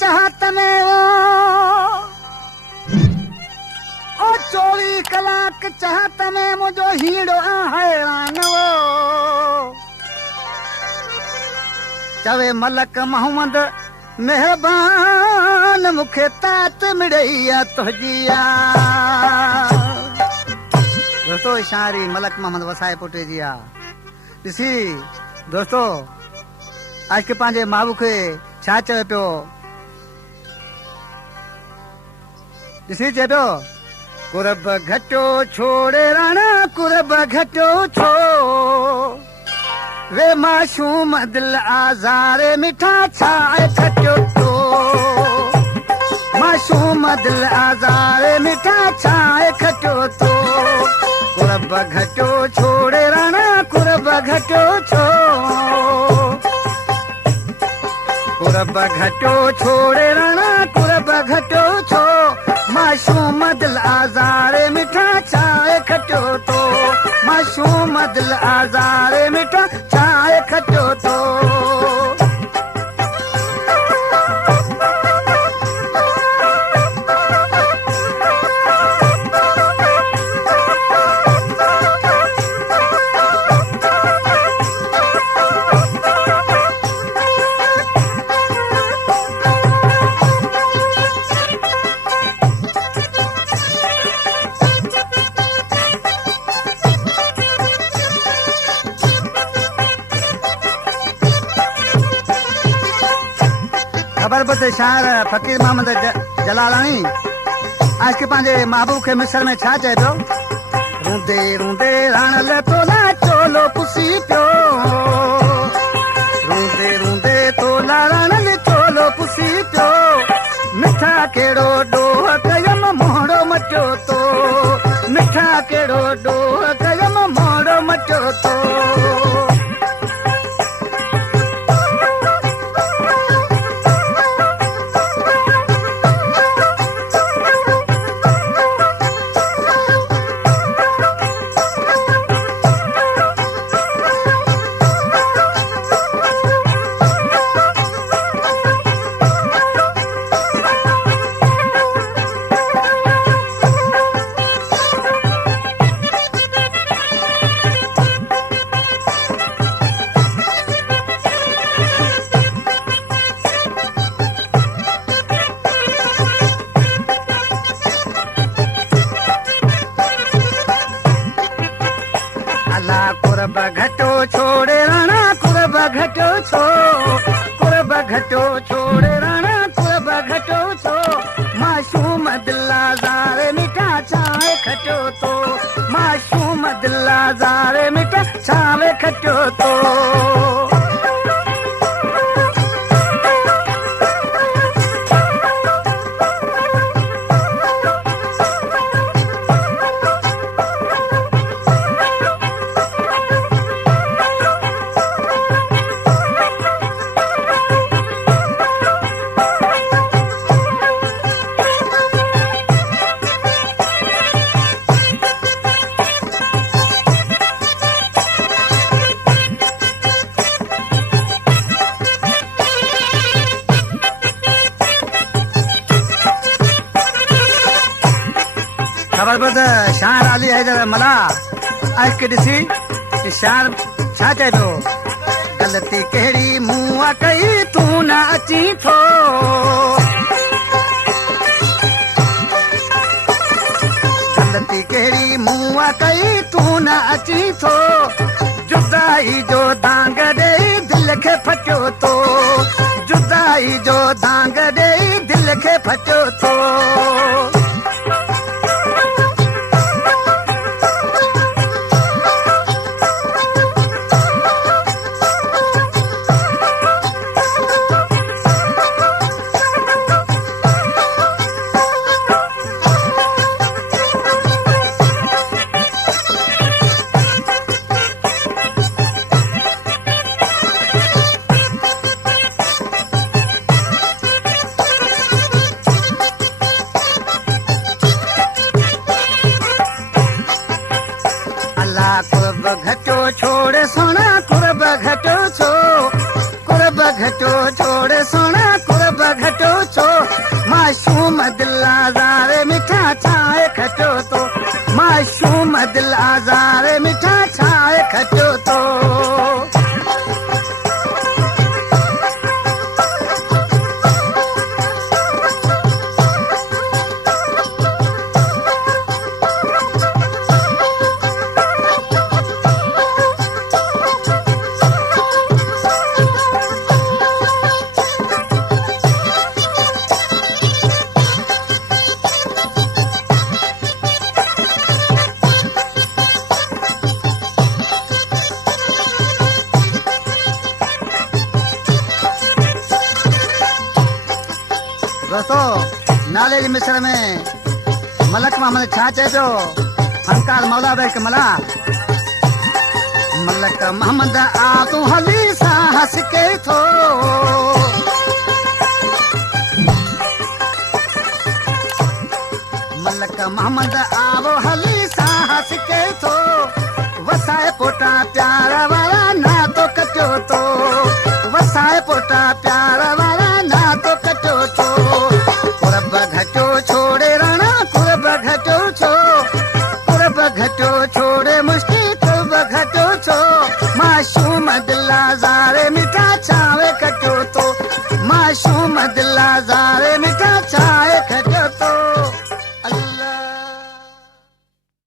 चाहत में वो 24 कलाक चाहत में मुझो हीड़ो हैरान वो चवे मलक मोहम्मद मेहरबान मुखे तात मिड़ैया तुझिया। दोस्तों शायरी मलक मोहम्मद वसाए पुटे जिया ॾिसी दोस्तों आज के पंहिंजे माबू खे छा चवे पियो ॾिसी चए पियो कुरब घटो छोड़े राणा कुरब घटो छो वे मासूम दिल आज़ारे मिठा छाए खटो तो मासूम दिल आज़ारे मिठा छाए खटो तो कुरब घटो छोड़े राणा कुरब घटो छो कुरब घटो छोड़े राणा कुरब घटो छो मासूम दिल आज़ारे मिठा छाए खटो तो मासूम दिल आज़ारे मिठा छाए खटो तो। खबर बद शायर फकीर मोहम्मद जलालानी आज के पंहिंजे महबूब खे मिस्र में छा चए पियो रूंदे रूंदे राण तोला चोलो पुसी पियो रूंदे रूंदे तोला राण चोलो पुसी पियो मिठा कहिड़ो ॾोह कयम मोहड़ो मटियो तो मिठा कहिड़ो ॾोह कयम मोहड़ो मटियो तो। कुरब घटो छोड़े राणा कुरब घटो छो कुरब घटो छोड़े राणा कुरब घटो छो मासूम दिल आज़ारे मिठा छाए खटो तो मासूम दिल आज़ारे मिठा छाए खटो तो। खबर बद शायर अली हैदर मला आज के ॾिसी शायर छा चए पियो ग़लती कहिड़ी मूं कई तूं न अची थो ग़लती कहिड़ी मूं कई तूं न अची थो जुदाई जो दांग ॾेई दिल खे फटियो तो जुदाई जो दांग ॾेई दिल खे फटियो तो। कुरब घटो छोड़े सोना कुरब घटो छो कुरब घटो छोड़े सोना कुरब घटो छो मासूम दिल आज़ारे मिठा छाए खटो तो मासूम दिल आज़ारे मिठा छाए खटो तो दोस्तों नाले मिस्र में मलक मोहम्मद छा चए पियो फनकार मौला बैक मला मलक मोहम्मद आ तूं हली सां हंस के थो मलक मोहम्मद आवो हली सां हंस के थो वसाए पोटा प्यार वाला ना तो कटियो तो वसाए पोटा प्यार वाला ना तो कटियो तो कुरब घटो छोड़े राणा कुरब घटो छो कुरब घटो छोड़े मुश्किल कुरब घटो छो मासूम दिल आज़ारे मिठा छावे कटो तो मासूम दिल आज़ारे